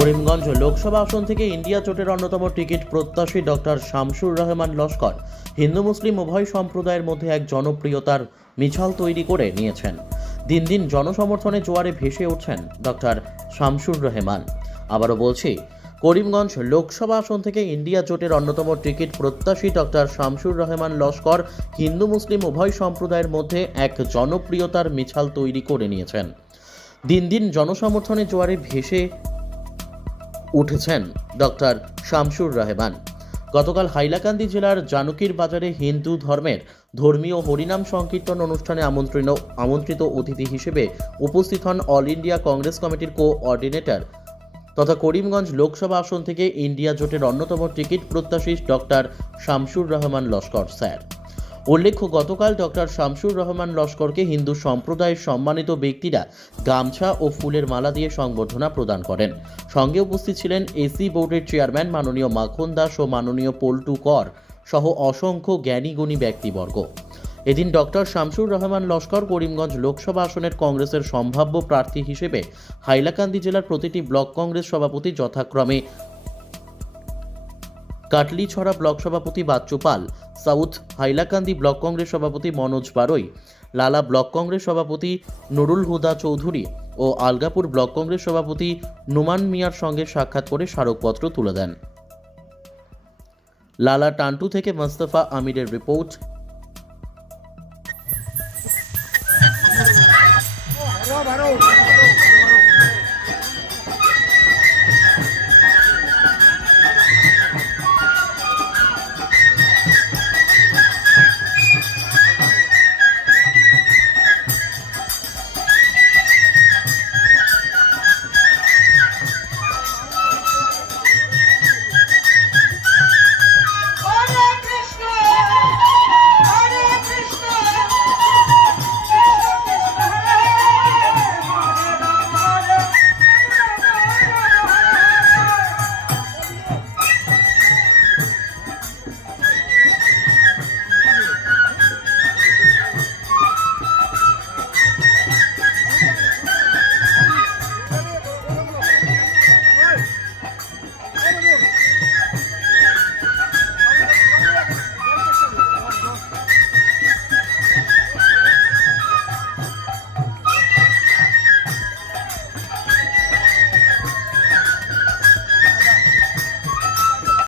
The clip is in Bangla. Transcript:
করিমগঞ্জ লোকসভা আসন থেকে ইন্ডিয়া জোটের অন্যতম টিকিট প্রত্যাশী ডক্টর শামসুর রহমান লস্কর হিন্দু মুসলিম উভয় সম্প্রদায়ের মধ্যে এক জনপ্রিয়তার মিছাল তৈরি করে নিয়েছেন। দিন দিন জনসমর্থনে জোয়ারে ভেসে উঠছেন ডক্টর শামসুর রহমান। আবারও বলছি, করিমগঞ্জ লোকসভা আসন থেকে ইন্ডিয়া জোটের অন্যতম টিকিট প্রত্যাশী ডক্টর শামসুর রহমান লস্কর হিন্দু মুসলিম উভয় সম্প্রদায়ের মধ্যে এক জনপ্রিয়তার মিছাল তৈরি করে নিয়েছেন। দিন দিন জনসমর্থনে জোয়ারে ভেসে উঠেছেন ডক্টর শামসুর রহমান। গতকাল হাইলাকান্দি জেলার জানুকির বাজারে হিন্দু ধর্মের ধর্মীয় হরিনাম সংকীর্তন অনুষ্ঠানে আমন্ত্রিত অতিথি হিসেবে উপস্থিত হন অল ইন্ডিয়া কংগ্রেস কমিটির কোঅর্ডিনেটর তথা করিমগঞ্জ লোকসভা আসন থেকে ইন্ডিয়া জোটের অন্যতম টিকিট প্রত্যাশী ডক্টর শামসুর রহমান লস্কর স্যার। উল্লেখ্য, গতকাল ডক্টর শামসুর রহমান লস্করকে হিন্দু সম্প্রদায়ের সম্মানিত ব্যক্তিরা গামছা ও ফুলের মালা দিয়ে সংবর্ধনা প্রদান করেন। সঙ্গে উপস্থিত ছিলেন এসি বোর্ডের চেয়ারম্যান মাননীয় মাখন দাস ও মাননীয় পল্টু কর সহ অসংখ্য জ্ঞানীগুণী ব্যক্তিবর্গ। এদিন ডক্টর শামসুর রহমান লস্কর করিমগঞ্জ লোকসভা আসনের কংগ্রেসের সম্ভাব্য প্রার্থী হিসেবে হাইলাকান্দি জেলার প্রতিটি ব্লক কংগ্রেস সভাপতি যথাক্রমে কাটলিছড়া ব্লক সভাপতি বাচ্চু পাল, সাউথ হাইলাকান্দি ব্লক কংগ্রেস সভাপতি মনোজ বারৈ, লালা ব্লক কংগ্রেস সভাপতি নুরুল হুদা চৌধুরী ও আলগাপুর ব্লক কংগ্রেস সভাপতি নুমান মিয়ার সঙ্গে সাক্ষাৎ করে স্মারকপত্র তুলে দেন। লালা টান্টু থেকে মোস্তফা আমিরের রিপোর্ট,